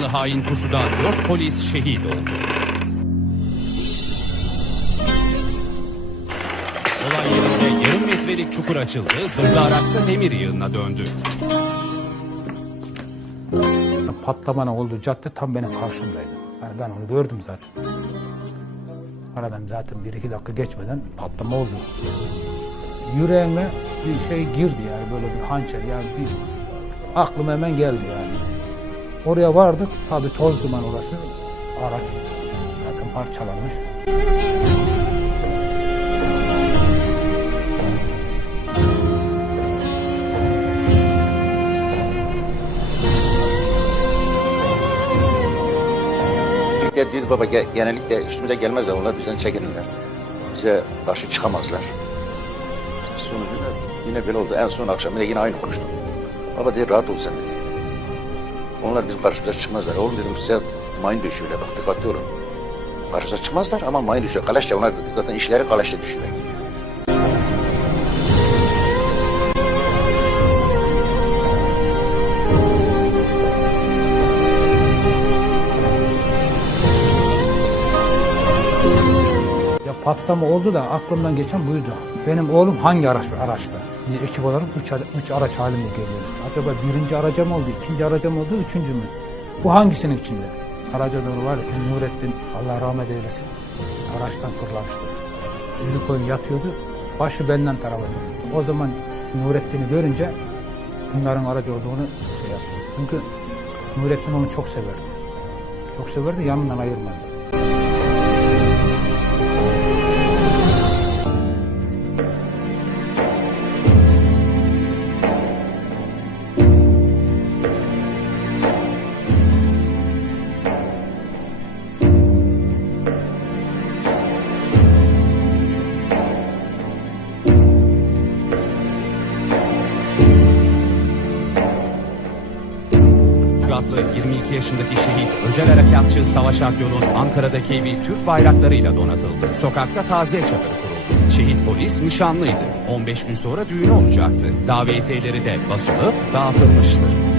Kanlı hain pusuda 4 polis şehit oldu. Olay yerinde yarım metrelik çukur açıldı, zırhlı araçsa demir yığınına döndü. Patlamanın olduğu cadde tam benim karşımdaydı. Yani ben onu gördüm zaten. Aradan zaten bir iki dakika geçmeden patlama oldu. Yüreğime bir şey girdi yani böyle bir hançer yani bir aklıma hemen geldi yani. Oraya vardık tabi toz duman orası araç zaten parçalanmış. Genellikle diyor baba ge- genellikle üstümüze gelmezler onlar bizden çekinirler. Bize karşı çıkamazlar. Sonucunda yine böyle oldu. En son akşam yine aynı konuştum. Baba dedi rahat ol sen dedi. Onlar bizim karşımıza çıkmazlar. Oğlum dedim size mayın düşüyorlar bak dikkatli olun. Karşımıza çıkmazlar ama mayın düşüyor. Kaleşçe onlar zaten işleri kaleşçe düşüyor. Ya patlama oldu da aklımdan geçen buydu. Benim oğlum hangi araç araçta? Biz ekip olarak üç, üç araç halinde geliyoruz. Acaba birinci araca mı oldu, ikinci araca mı oldu, üçüncü mü? Bu hangisinin içinde? Araca doğru var ya Nurettin Allah rahmet eylesin. Araçtan fırlamıştı. Yüzü koyun yatıyordu. Başı benden tarafa dönüyordu. O zaman Nurettin'i görünce bunların aracı olduğunu şey yaptı. Çünkü Nurettin onu çok severdi. Çok severdi yanından ayırmazdı. Adlı 22 yaşındaki şehit özel harekatçı Savaş Akyol'un Ankara'daki evi Türk bayraklarıyla donatıldı. Sokakta taziye çadırı kuruldu. Şehit polis nişanlıydı. 15 gün sonra düğünü olacaktı. Davetiyeleri de basılıp dağıtılmıştır.